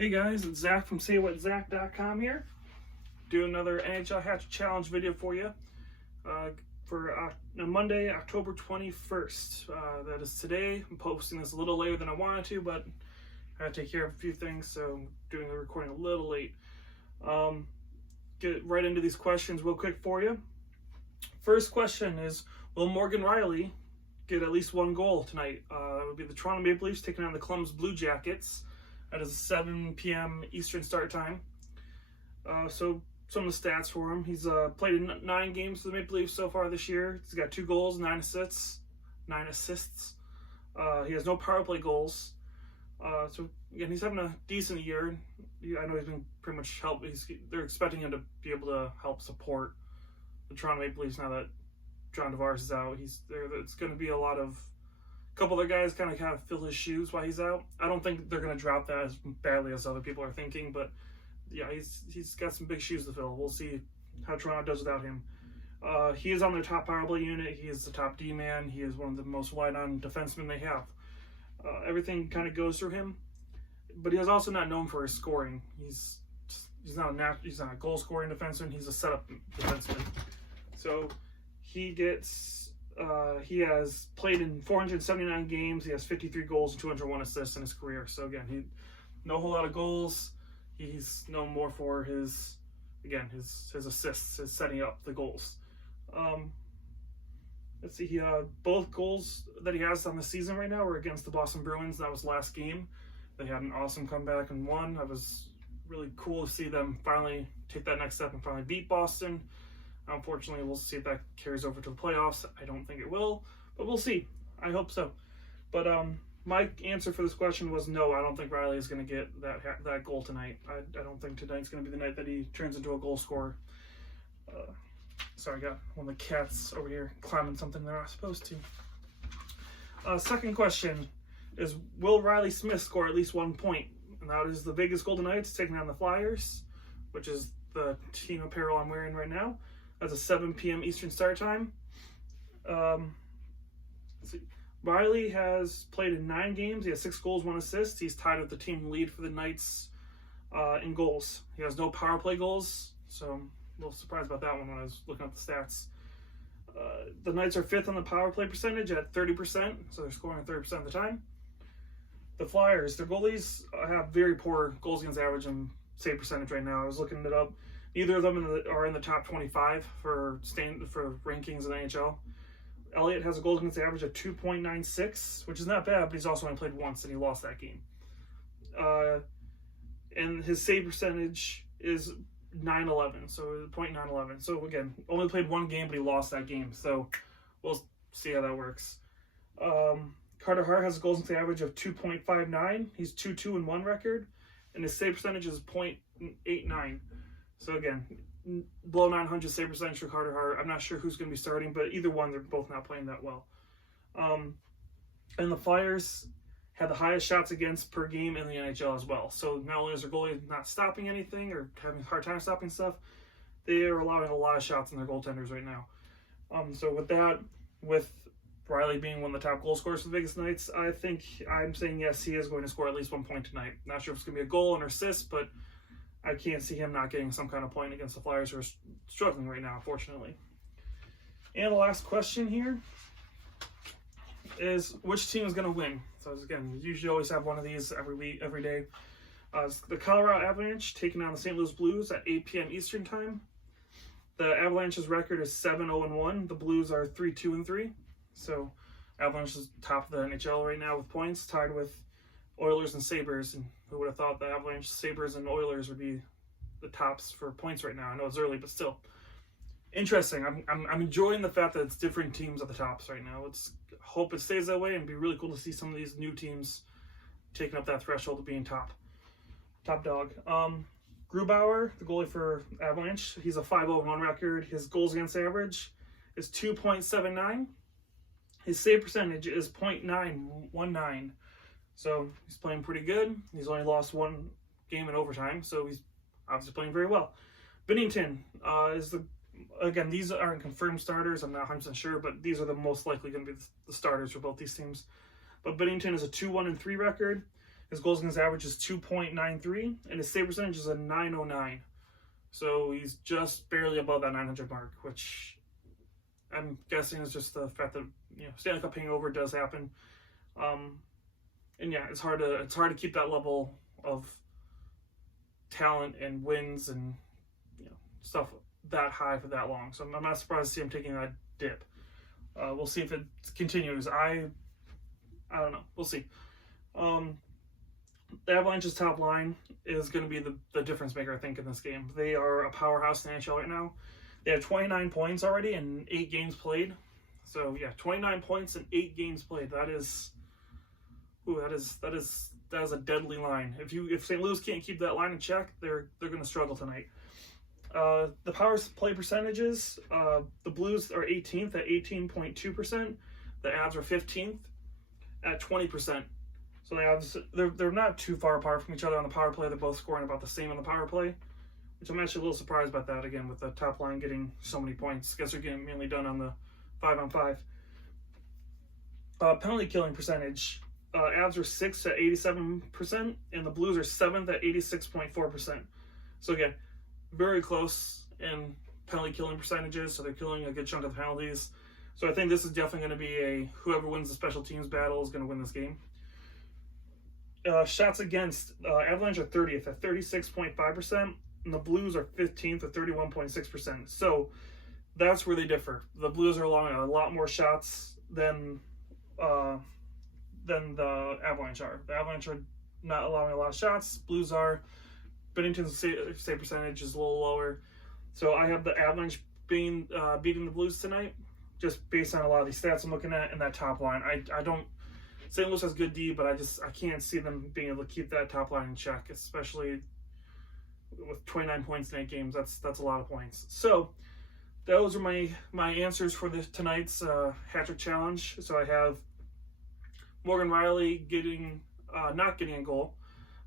Hey guys, it's Zach from SayWhatZach.com here. Do another NHL HatTrick challenge video for you for Monday, October 21st. That is today. I'm posting this a little later than I wanted to, but I had to take care of a few things, so I'm doing the recording a little late. Get right into these questions real quick for you. First question is, will Morgan Rielly get at least one goal tonight? That would be the Toronto Maple Leafs taking on the Columbus Blue Jackets. That is 7 p.m. Eastern start time. So some of the stats for him. He's played in 9 games for the Maple Leafs so far this year. He's got 2 goals, 9 assists. He has no power play goals. So again, he's having a decent year. I know he's been pretty much helped. They're expecting him to be able to help support the Toronto Maple Leafs now that John Tavares is out. He's there. It's going to be a couple other guys kind of fill his shoes while he's out. I don't think they're going to drop that as badly as other people are thinking, but yeah, he's got some big shoes to fill. We'll see how Toronto does without him. He is on their top power play unit. He is the top D-man. He is one of the most wide-on defensemen they have. Everything kind of goes through him, but he is also not known for his scoring. He's not a goal-scoring defenseman. He's a setup defenseman. So he has played in 479 games. He has 53 goals and 201 assists in his career. So again, no whole lot of goals. He's known more for his assists, his setting up the goals. Let's see. Both goals that he has on the season right now are against the Boston Bruins. That was last game. They had an awesome comeback and won. That was really cool to see them finally take that next step and finally beat Boston. Unfortunately, we'll see if that carries over to the playoffs. I don't think it will, but we'll see. I hope so. But my answer for this question was no. I don't think Rielly is going to get that goal tonight. I don't think tonight's going to be the night that he turns into a goal scorer. Sorry, I got one of the cats over here climbing something they're not supposed to. Second question is, will Reilly Smith score at least 1 point? And that is the Vegas Golden Knights taking on the Flyers, which is the team apparel I'm wearing right now. That's a 7 p.m. Eastern start time. Let's see. Rielly has played in 9 games. He has 6 goals, 1 assist. He's tied with the team lead for the Knights in goals. He has no power play goals, so I'm a little surprised about that one when I was looking at the stats. The Knights are 5th on the power play percentage at 30%, so they're scoring 30% of the time. The Flyers, their goalies have very poor goals against average and save percentage right now. I was looking it up. Neither of them are in the top 25 for rankings in the NHL. Elliott has a goals against average of 2.96, which is not bad, but he's also only played once and he lost that game. And his save percentage is 911, so 0.911. So again, only played 1 game, but he lost that game. So we'll see how that works. Carter Hart has a goals against average of 2.59. He's 2-2-1 record, and his save percentage is 0.89. So again, below 900 save percentage for Carter Hart. I'm not sure who's going to be starting, but either one, they're both not playing that well. And the Flyers had the highest shots against per game in the NHL as well. So not only is their goalie not stopping anything or having a hard time stopping stuff, they are allowing a lot of shots in their goaltenders right now. So with that, with Rielly being one of the top goal scorers for the Vegas Knights, I'm saying yes, he is going to score at least 1 point tonight. Not sure if it's going to be a goal and assist, but I can't see him not getting some kind of point against the Flyers, who are struggling right now, unfortunately. And the last question here is, which team is going to win? So again, we usually always have one of these every day. The Colorado Avalanche taking on the St. Louis Blues at 8 p.m. Eastern time. The Avalanche's record is 7-0-1. The Blues are 3-2-3. So Avalanche is top of the NHL right now with points, tied with Oilers and Sabres, and who would have thought the Avalanche, Sabres, and Oilers would be the tops for points right now? I know it's early, but still interesting. I'm enjoying the fact that it's different teams at the tops right now. Hope it stays that way, and it'd be really cool to see some of these new teams taking up that threshold of being top dog. Grubauer, the goalie for Avalanche, he's a 5-0-1 record. His goals against average is 2.79. His save percentage is 0.919. So he's playing pretty good. He's only lost 1 game in overtime, so he's obviously playing very well. Binnington again, these aren't confirmed starters. I'm not 100% sure, but these are the most likely going to be the starters for both these teams. But Binnington is a 2-1-3 record. His goals against average is 2.93, and his save percentage is a 909. So he's just barely above that 900 mark, which I'm guessing is just the fact that, you know, Stanley Cup hangover does happen. And yeah, it's hard to keep that level of talent and wins and, you know, stuff that high for that long. So I'm not surprised to see him taking that dip. We'll see if it continues. I don't know. We'll see. The Avalanche's top line is going to be the difference maker, I think, in this game. They are a powerhouse in the NHL right now. They have 29 points already in 8 games played. So yeah, 29 points in 8 games played. That is a deadly line. If St. Louis can't keep that line in check, they're going to struggle tonight. The power play percentages, the Blues are 18th at 18.2%. The Avs are 15th at 20%. So the Avs, they're not too far apart from each other on the power play. They're both scoring about the same on the power play, which I'm actually a little surprised about that, again, with the top line getting so many points. I guess they're getting mainly done on the 5-on-5. Penalty killing percentage, Avs are 6th at 87%, and the Blues are 7th at 86.4%. So again, very close in penalty killing percentages, so they're killing a good chunk of the penalties. So I think this is definitely going to be whoever wins the special teams battle is going to win this game. Shots against, Avalanche are 30th at 36.5%, and the Blues are 15th at 31.6%. So that's where they differ. The Blues are allowing a lot more shots than the Avalanche are. The Avalanche are not allowing a lot of shots. Blues are. Binnington's save percentage is a little lower. So I have the Avalanche beating the Blues tonight, just based on a lot of these stats I'm looking at in that top line. I don't. St. Louis has good D, but I can't see them being able to keep that top line in check, especially with 29 points in 8 games. That's a lot of points. So those are my answers for tonight's hat-trick challenge. So I have Morgan Rielly not getting a goal.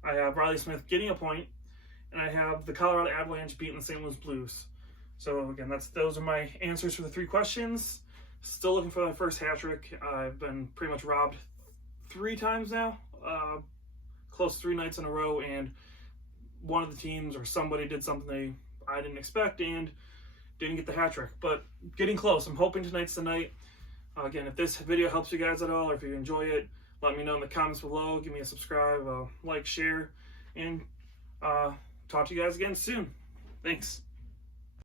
I have Reilly Smith getting a point, and I have the Colorado Avalanche beating the St. Louis Blues. So again, those are my answers for the 3 questions. Still looking for my first hat-trick. I've been pretty much robbed 3 times now, close to 3 nights in a row, and one of the teams or somebody did something I didn't expect and didn't get the hat trick, but getting close. I'm hoping tonight's the night. Again, if this video helps you guys at all, or if you enjoy it, let me know in the comments below. Give me a subscribe, like, share, and talk to you guys again soon. Thanks.